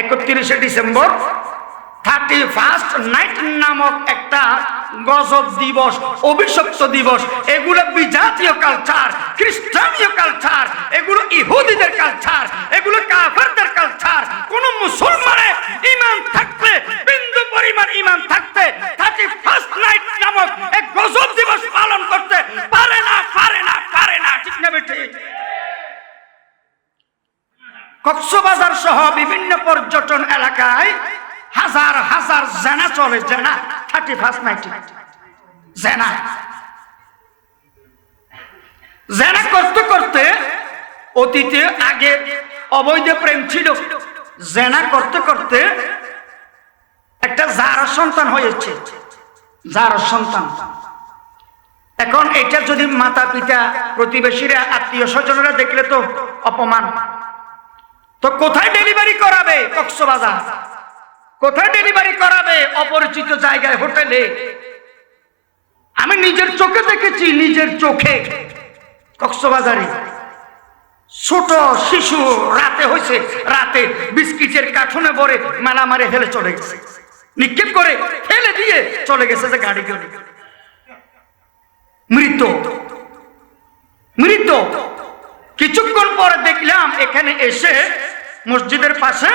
31শে December 31st night নামক একটা গজব দিবস, অভিশপ্ত দিবস। এগুলো বিজাতীয় কালচার, খ্রিস্টানীয় কালচার, এগুলো ইহুদিদের কালচার, এগুলো কাফেরদের কালচার। কোন মুসলমানের ঈমান থাকতে, বিন্দু পরিমাণ ঈমান থাকতে 31st নাইট নামক এক গজব দিবস পালন করতে পারে না, পারে না, পারে না। ঠিক না বেটি? কক্সবাজার সহ বিভিন্ন পর্যটন এলাকায় হাজার হাজার জেনা চলে। জেনা 31st নাইটে জেনা জেনা করতে করতে, অতীতে আগে অবৈধ প্রেম ছিল, জেনা করতে করতে একটা জার সন্তান হয়েছে, জার সন্তান। এখন এটা যদি মাতা পিতা, প্রতিবেশীরা, আত্মীয় স্বজনেরা দেখলে তো অপমান। তো কোথায় ডেলিভারি করাবে? কক্সবাজার। কোথায় ডেলিভারি করাবে? অপরিচিত জায়গায়, হোটেলে। আমি নিজের চোখে দেখেছি, নিজের চোখে। কক্সবাজারে ছোট শিশু রাতে হয়েছে, রাতে বিস্কিটের কার্টুনে ভরে মেলা মারে ফেলে চলে গেছে, নিক্ষেপ করে ফেলে দিয়ে চলে গেছে যে গাড়ি করে। মৃত মৃত। কিছুক্ষণ পরে দেখলাম এখানে এসে মসজিদের পাশে,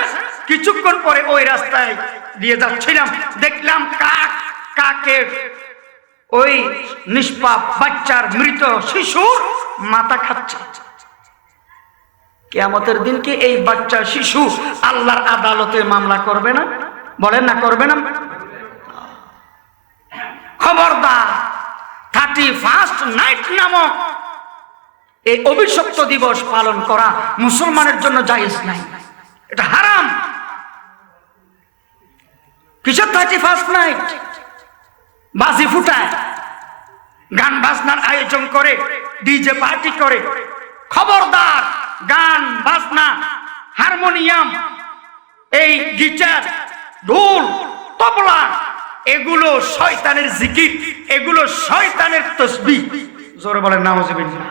কিছুক্ষণ পরে ওই রাস্তায় দিয়ে যাচ্ছিলাম, দেখলাম কাকের ওই নিষ্পাপ বাচ্চার, মৃত শিশুর মাথা খাচ্ছে। কিয়ামতের দিন কি এই বাচ্চা শিশু আল্লাহর আদালতে মামলা করবে না? বলেন না, করবে না? খবরদার, 31st নাইট নামক এই অভিশপ্ত দিবস পালন করা মুসলমানের জন্য জায়েজ নাই, এটা হারাম। কিসের 31st নাইট? বাজি ফুটায়, গান বাজনার আয়োজন করে, ডিজে পার্টি করে। খবরদার, গান বাজনা, হারমোনিয়াম, এই গিটার, ঢোল, তবলা, এগুলো শয়তানের জিকির, এগুলো শয়তানের তাসবিহ। জোরে বলেন নাউজুবিল্লাহ।